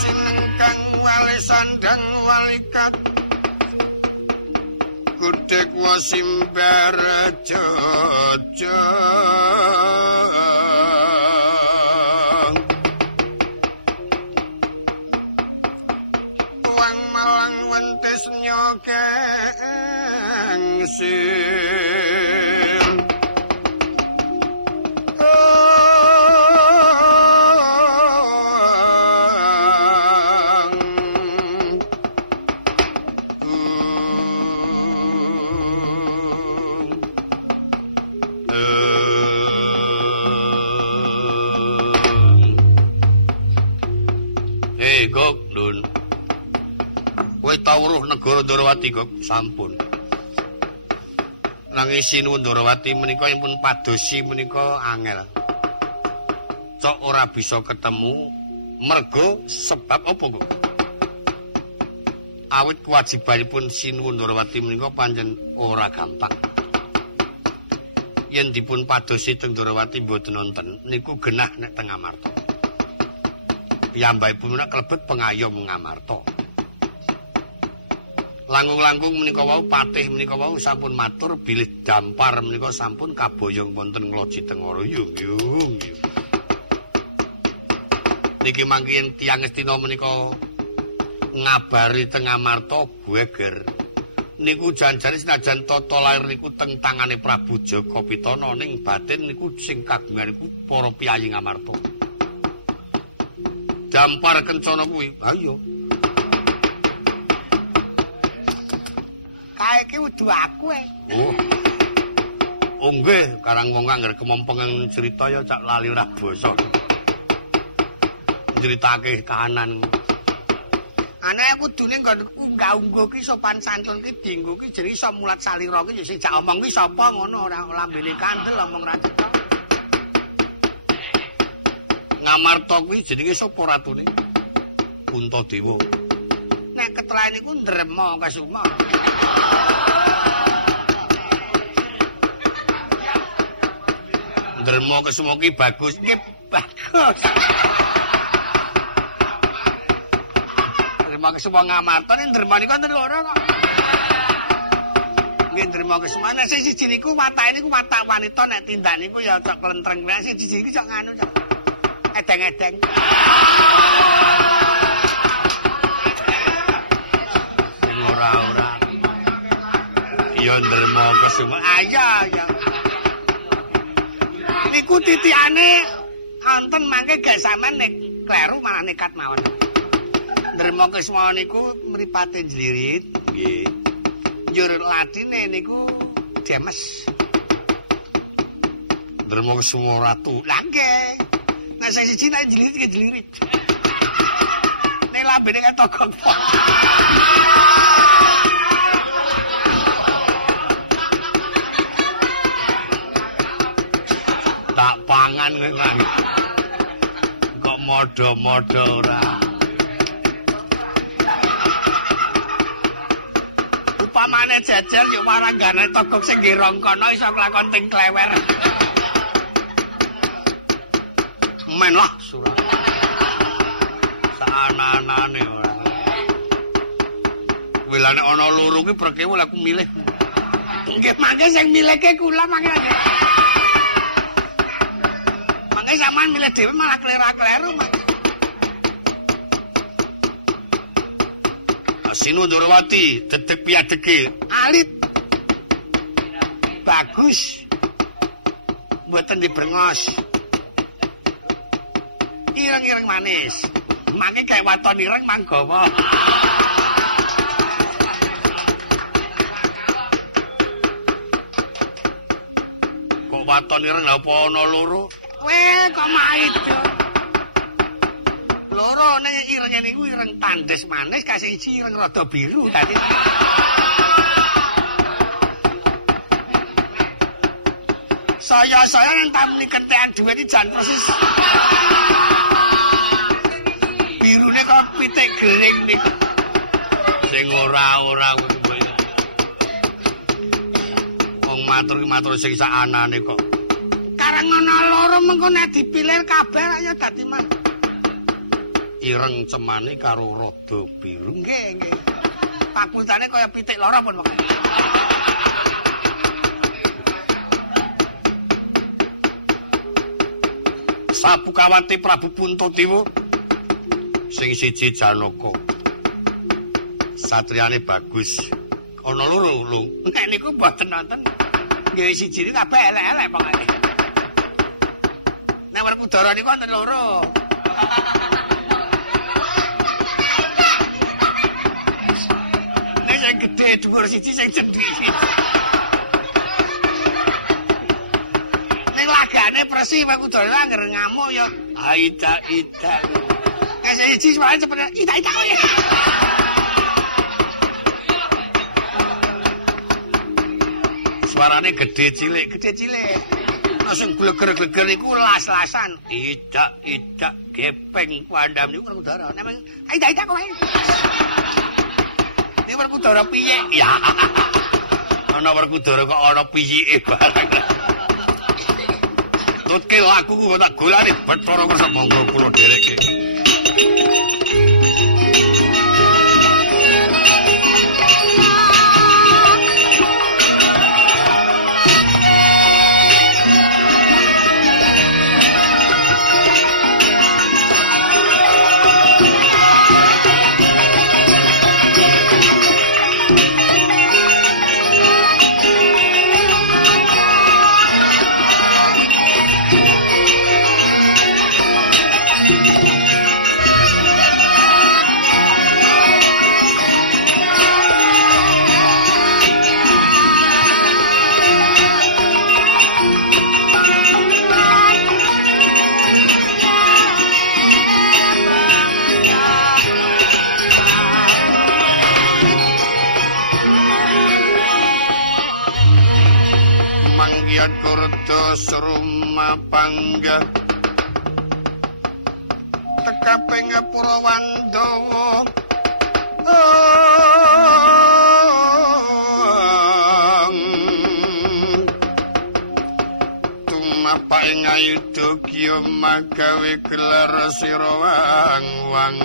sinengkang wali sandang walikat Gudeg wasimbar jojo Tuang malang wentis nyokeng sin Gok, Dun. Kowe tau weruh negara Ndarawati, Gok? Sampun. Nanging Sinuwun Ndarawati menika pun padosi menika angel. Cok ora bisa ketemu mergo sebab apa, Gok? Awit kewajibanipun Sinuwun Ndarawati menika pancen ora gampang. Yen dipun padosi teng Ndarawati mboten nonton niku genah nek teng Amarta. Piyambakipun menika klebet pengayom Ngamarta. Langkung-langkung menika wau patih menika wau sampun matur bilih dampar menika sampun kaboyong wonten ngloji Tengara yung. Niki mangkin tiyang Astina menika ngabari teng Ngamarta bueger. Niku jan-jane senajan tata lair niku teng tangane Prabu Jaka Pitana ning batin niku sing kagungan niku para piyayi Ngamarta. Dampar kencana kuwi. Ayo. Kae iki udu aku Oh nggih, karang wong angger kemompengan cerita ya cak lali ora basa. Critake kahanan. Ana kudune nggon unggah-ungguh ki sopan santun ki dienggo ki jenenge iso mulat salira ki ya sing jak omong ki sapa ngono ora lambene kandel omong ra cetha. Ngamarta kuwi jenenge sapa ratune? Puntadewa. Nek ketraen iku Ndrema Kasuma. Ndrema Kasuma ki bagus, nggih bagus. Ndrema Kasuma Ngamarta nek Ndrema niku wonten ora kok. Nggih Ndrema Kasuma nek sing siji niku watake niku watak wanita nek tindane niku ya cok klentreng wae sing siji iki cok nganu cok. Edeng-edeng. Ora. Ya Ndrema Kasuma. Ayo. Niku titiane wonten mangke gak sampean nek kleru malah nekat mawon. Ndrema Kasuma niku mripate jlirit, nggih. Njur latine niku demes. Ndrema Kasuma ratu. Lah nggih. Nah sing siji nek jlirit iki jlirit. Nek lambene ketokok. Tak pangan kan. Kok modo-modo ora. Upamane jejer yo waranggane tokok sing nggih rongkono iso nglakon ting klewer. Men lah surat. Saana-anane ora. Welane ana loro ki prekewo aku milih. Nggih mangke sing milihke kula mangke. Mangke sampean milih dhewe malah kleru-kleru mangke. Sinuwun Ndarawati dedeg piadege alit. Bagus. Mboten dibrengos. Ireng-ireng manis. Mangke gawe waton ireng manggawa. Kok waton ireng lha apa ana loro? Weh, kok maido. Loro nek ireng niku ireng tandes manis kasih siji ireng rada biru tadi. Saya yang tamu kentean duwe iki jan persis. Birune kok pitik gering niku. Sing ora kuwi. Wong matur sing sakanane kok. Kareng ana loro mengko nek dipilih kabeh ayo dadi mas. ireng cemane karo rada biru. Nggih. Pakultane kaya pitik lara pun pokoke. Sapukawati Prabu Puntadewa sing siji Janaka. Satriyane bagus. Ana loro lho. Nek niku mboten nonton. Nggih siji kabeh elek-elek pokoke. Nek Werkudara niku wonten loro. Nek sing gedhe dhuwur siji sing cendhi. Ning lagane Presi Werkudara anger ngamuk ya aida-ida. Siji suarane cepet ida-ida. Suarane gede cilik. Langsung gleger-gleger niku las-lasan. Idak gepeng Wandam niku Werkudara. Nemeng ida-ida kowe. Iki Werkudara piye? Ya. Ana Werkudara kok ana piyike barang. Tutke laku kok tak golani Bathara Kersa monggo kula dhereke. Surma pangga tekaping Purawandawa tumapa ing ayudha kiya magawe gelar sira wang-wang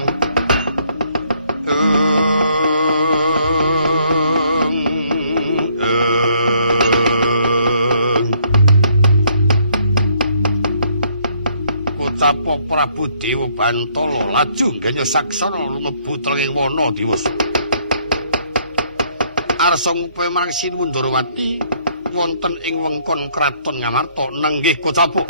Sapa Prabu Dewa Bantala laju ganya saksana lumebu trenging wana diwasa. Arsa ngupayaken marang Sinuwun Ndarawati wonten ing wengkon kraton Ngamarta nenggih kocapa.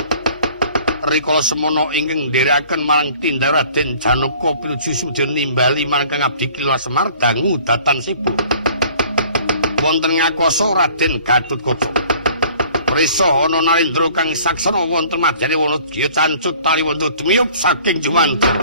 Rikala semana ingkang ndherekaken marang tindak Raden Janaka pinuju sudya nimbali marang Kang Abdi Kilar Semar dangu datan sepu. Wonten ngakoso Raden Gatotkaca. Risa ana Narendra kang saksana wonten madyaning wana dia cancut tali wonten dumiyup saking Jumantra.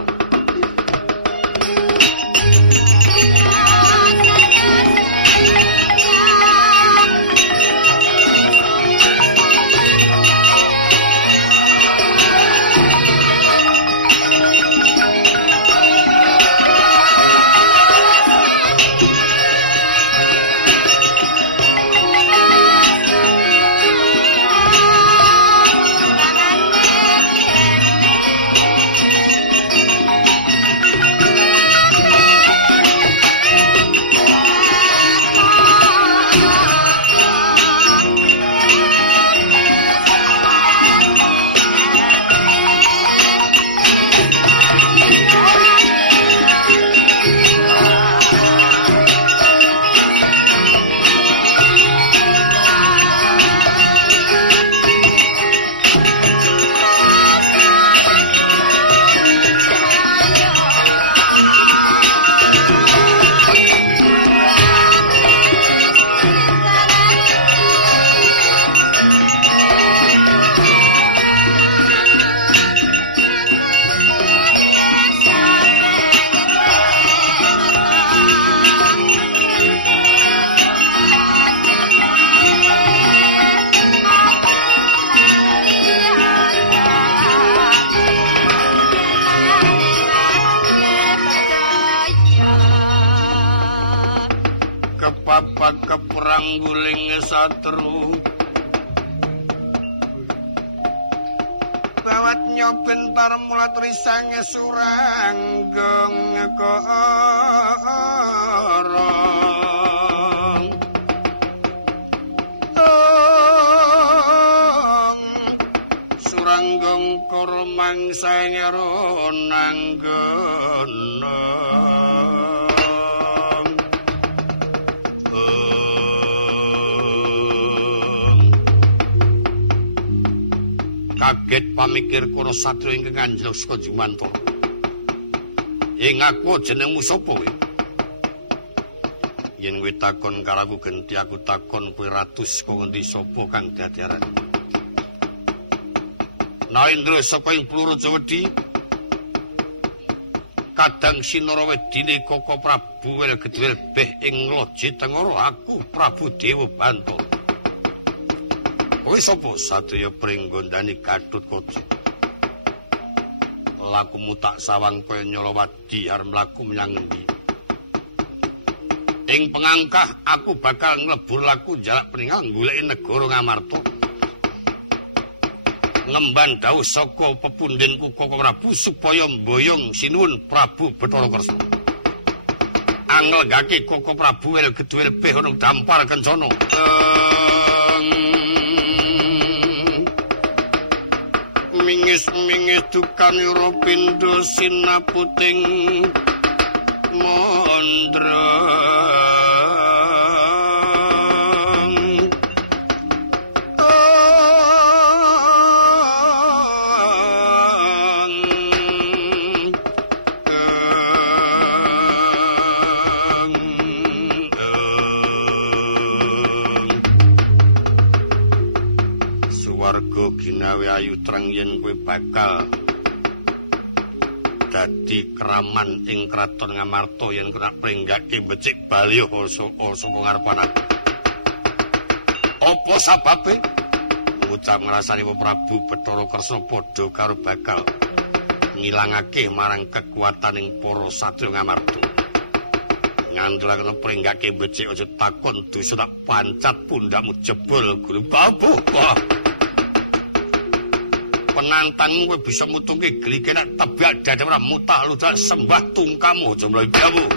Keprangguling satru bawat Donya bentar mulat risange suranggong korong suranggong kormang sanyaro nanggono kaget pamikir para satru ingkang kanjlok saka Jumantara. Ing aku jenengmu sapa kowe? Yen kowe takon karo aku genti aku takon kowe ratus kok ngendi sapa kang dadaran. Naindra saka ing Pluru Jawedi. Kadang sinara wedine Koko Prabu Welgedwel beh ing Loji Tengara aku Prabu Dewa Bantara. Kowe sapa sadaya pringgondani Gatotkaca? Lakumu tak sawang kowe Nyolowadi arep mlaku menyang endi? Ing pengangkah aku bakal nglebur laku jalak pringal goleki negara Ngamarta. Ngemban dawuh saka pepundhenku Koko Prabu supaya mboyong sinuwun Prabu Bathara Kresna. Anglegake Koko Prabu Welgedwel beh ana dampar kencana. Mingis dukan yura pindha sinaputing mondra ginawe ayu treng yen kowe bakal dadi kraman ing kraton Ngamarta yen kena pringgake becik bali saka ngarepan aku. Apa sababe? Ucap ngrasani Prabu Bathara Kresna padha karo bakal ngilangake marang kekuataning para satya Ngamarta. Ngandhulaken pringgake becik aja takon dosa tak pancat pundakmu jebol guru babu. Penantangmu kowe bisa mutuke gligena tebak dada ora mutah ludah sembah tungkamu aja mlayu kamu.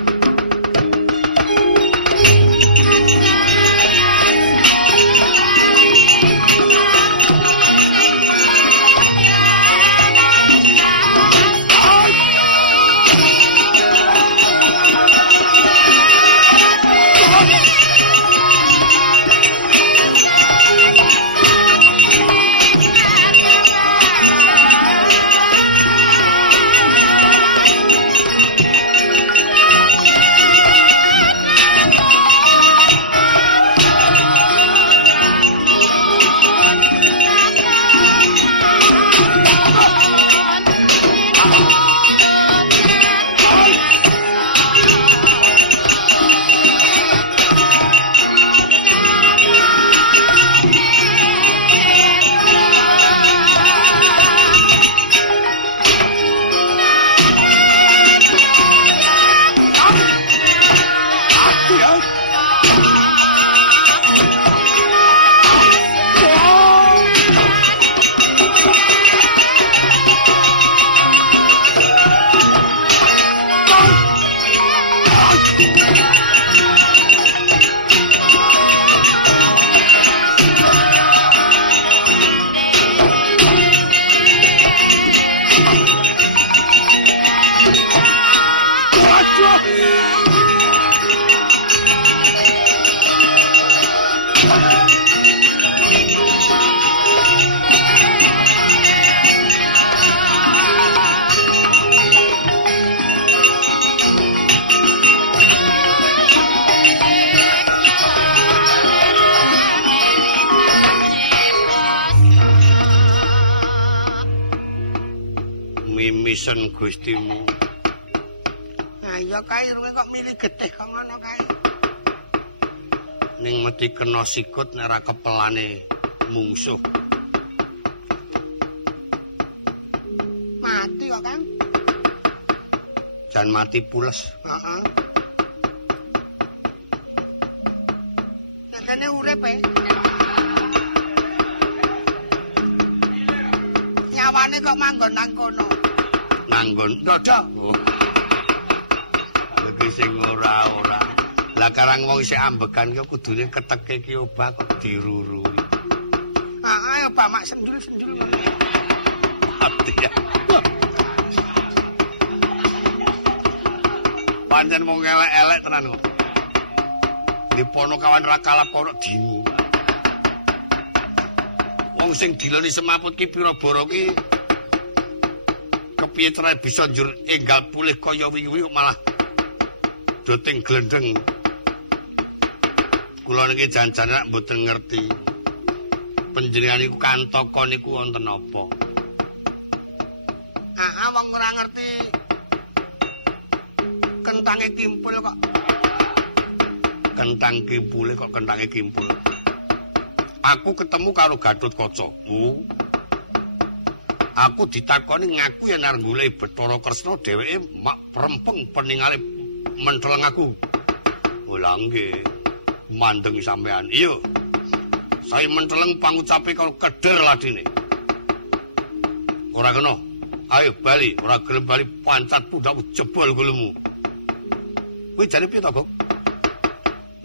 Mimisen Gustimu. Ayo kae ruwe kok milih getih kok ngono kae. Ning mesti kena sikut nek ora kepelane mungsuh. Mati kok, Kang. Jan mati pules. Heeh. Nek kene urip e. Nyawa rupane kok manggon nang kono. Manggon dodok. Iki sing ora-ora. Lah karang wong isih ambekan ki kudune keteke ki obah kok dirurui. Ayo Pak mak sendul-sendul. Ati ya. Pancen wong elek-elek tenan kok. Dipono kawan ra kalap kono dimu. Wong sing diloni semaput ki pira boro ki kepiye tenan bisa njur enggal pulih kaya wingi malah doting glendeng. Kula niki jan-jan nek mboten ngerti. Panjenengan niku kantaka niku wonten apa? Wong ora ngerti. Kentange kimpul kok. Kentang kimpule kok kentange kimpul. Aku ketemu karo Gatotkaca. Aku ditakoni ngaku yen arep golek Bathara Kresna dheweke mak prempeng peningale menteleng aku. Lha nggih. Mandeng sampean. Iya. Saya menteleng pangucape karo keder ladine. Ora kena. Ayo bali, ora gelem bali pancat pundakmu jebol gulumu. Kuwi jane piye to, Gok?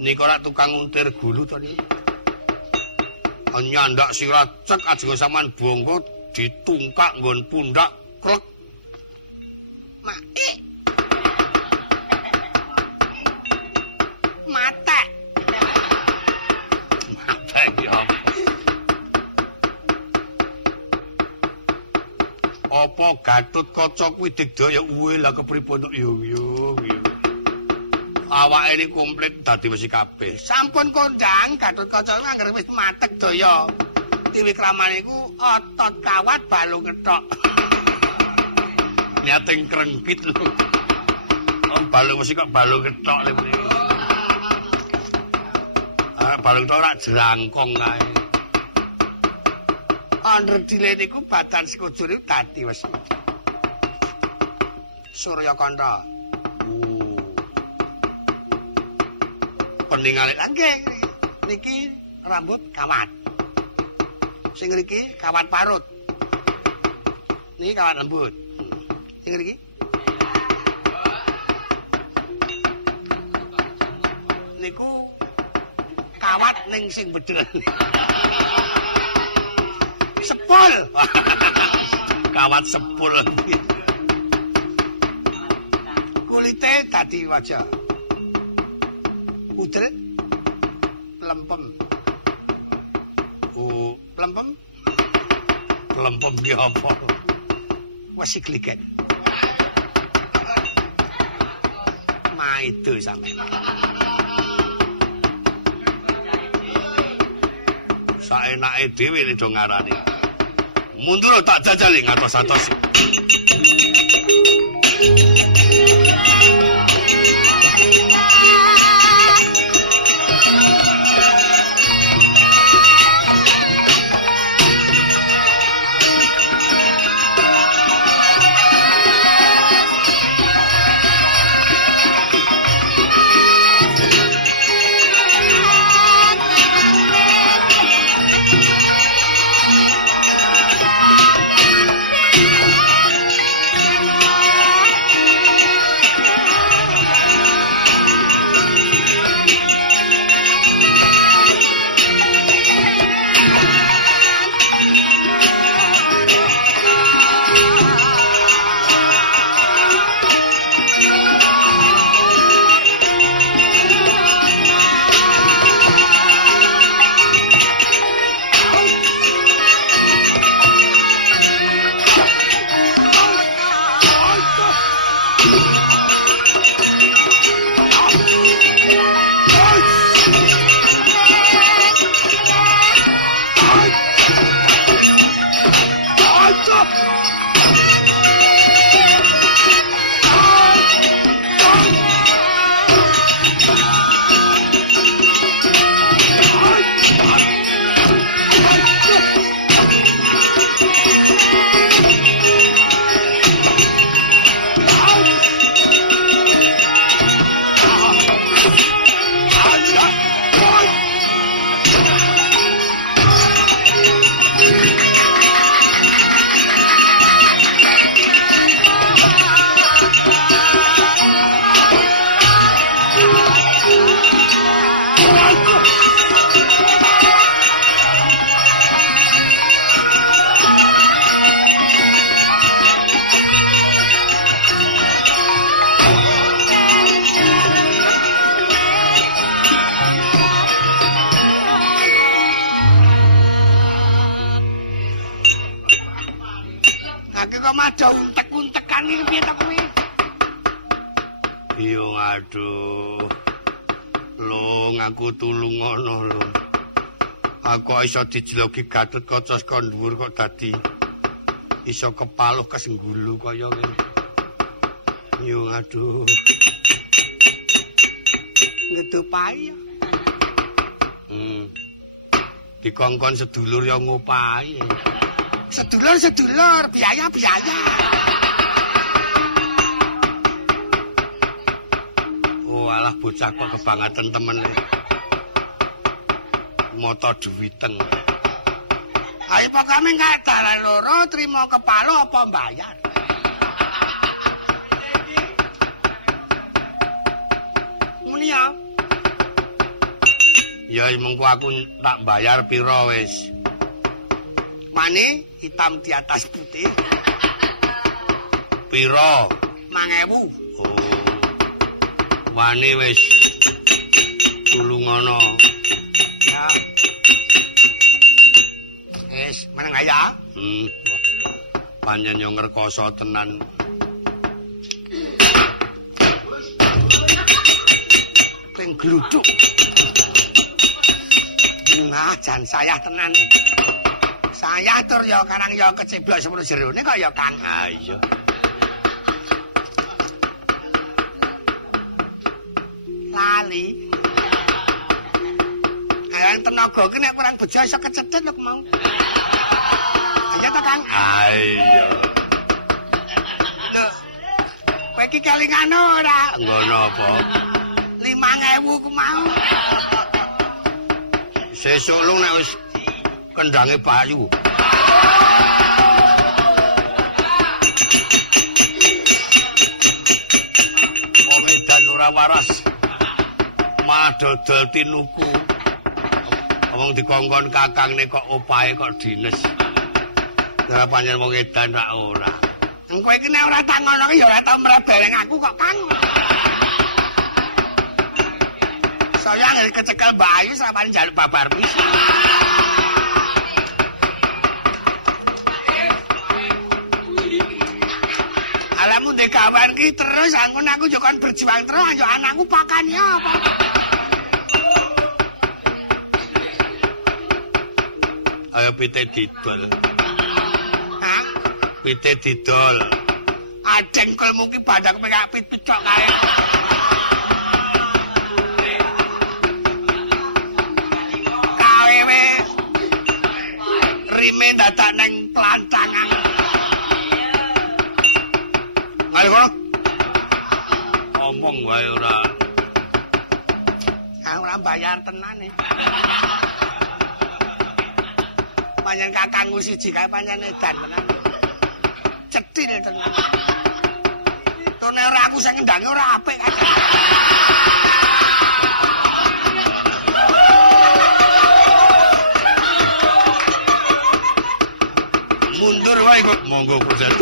Nika ora tukang untir gulu to niki. Nyandak sira cek ajeng sampean bongko ditungkak nggon pundak krek. Mak Mata. Mata ya. Apa Gatotkaca kuwi digdaya uwe lah kepripun tok yo. Awake iki komplit dadi wesi kabeh. Sampun kondang Gatotkaca anggere wis matek daya. Triwikramane iku otot kawat balung ketok. Nyating krengkit lho. Balung wesi kok balung ketok lho. Balung ketok ora jerangkong kae. Onder dile niku batan sikujur niku dadi wesi. Suryakanta. Peningale nggih niki rambut kawat. Sing ngriki kawat parut. Niki kawat lembut. Sing ngriki niku kawat ning sing bedel. Sepul. Kawat sepul. Kulite dadi wajah. Udret lempem. Lempem? Lempem ki apa? Wesi kliket. Maido sampe. Saenake dhewe nek do ngarani. Mundur tak jajali ngatos-atos. Yo aduh. Long aku tulung ngono lho. Aku iso dijloki Gatotkaca saka dhuwur kok dadi iso kepaluh kesenggulu kaya ngene. Yo aduh. Ngedupai. Dikongkon sedulur yang ngupahi. Sedulur, biaya. Oh, alah bocah kok kebangetan temen. Moto duwiten. Ayo pokoknya nggak dalan loro, terima kepala apa bayar. Muni ya. Ya mengko aku tak bayar pira wis. Mane hitam di atas putih. Pira? 5.000. Oh. Wani wis. Tulung ngono. Ya. Wis, meneng ya. Panjen yo ngrekoso tenan. Ping gluduk. Nah, jan saya tenan. Saya tur ya karang ya keceblok sepuluh jerone kok ya Kang. Ah iya. Lali. Ayan tenaga ki nek kurang bejo iso kecedhet lho mau. Iya ta Kang? Ah iya. Lho. Kowe iki kelingan ora? Ngono apa? 5.000 ku mau. Sesuk lu nek wis kendange Bayu. Komedan ora waras. Madodol tinuku. Wong dikongkon kakangne kok opahe kok dines. Nah panjen wong edan rak ora. Kowe iki nek ora tak ngono ya ora tau mrebeleng aku kok Kang. Saya ngene kecekel Bayu sampeyan njaluk babar pisan. Alamu ndek kawan ki terus aku yo kon berjuang terus yo anakku pakane apa. Ayo pite didol. Hah? Pite didol. Adeng kelmu ki badak pekak picok kae. Kawewe rime dadak neng pelancangan. Ayo kono. Ngomong wae ora. Ora bayar tenan nih. Panjen kakangku siji kae panjen edan tenan. Cethil tenan. Tone ora aku sing ngendange ora apik kan. Mundur wae kok monggo proses.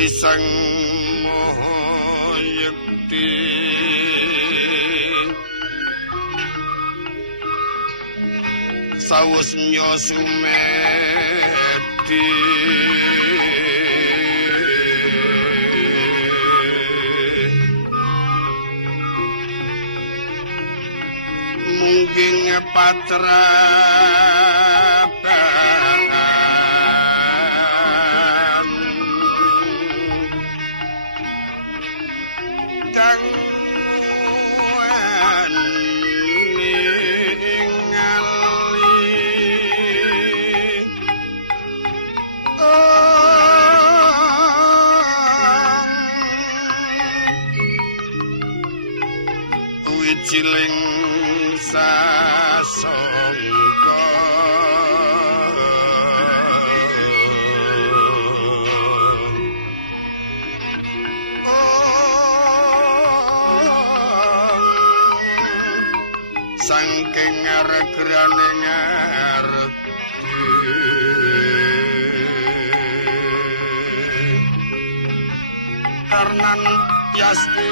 Risang Mahayakti Sawusnya Sumedi Mungkin Patra kang ciling sasongko saking regrane ngerti karnan yasti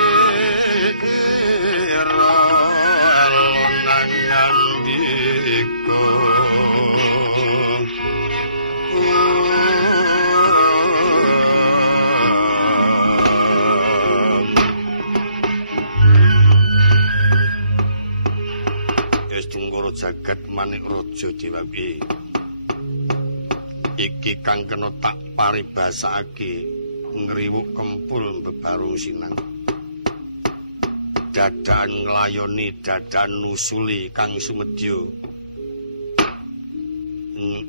nandiko Tunggoro jagat manik raja Dewawi iki kang kena tak paribasake ngriwuk kempul bebarung sinang dadan nglayoni dadan nusuli kang sumedya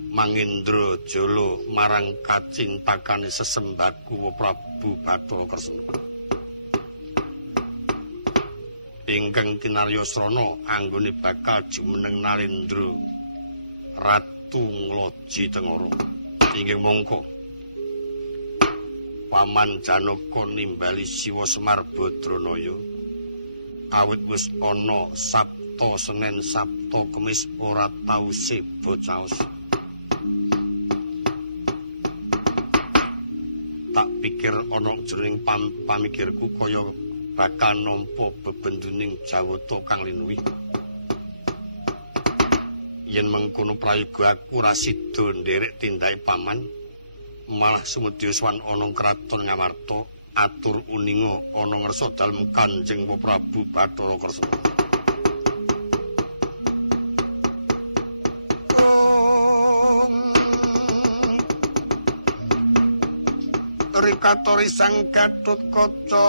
Mangindra Jala marang kacintakane sesembaku Prabu Bathara Kresna ingkang kinaryosrana anggone bakal jumeneng Nalendra Ratu Ngloji Tengara inggih mongko Paman Janaka nimbali Siwa Semar Badranaya awit wis ana Sabta Senen Sabta Kemis ora tau seba caos tak pikir ana jroning pamikirku kaya bakal nampa bebenduning jawata kang linuwih yen mengkono prayoga aku ora sida nderek tindake paman malah sumedya swan ana kraton Ngamarta atur uninga ana ngersa dalem Kanjeng Prabu Bathara Kresna Rikatori sang Gatotkaca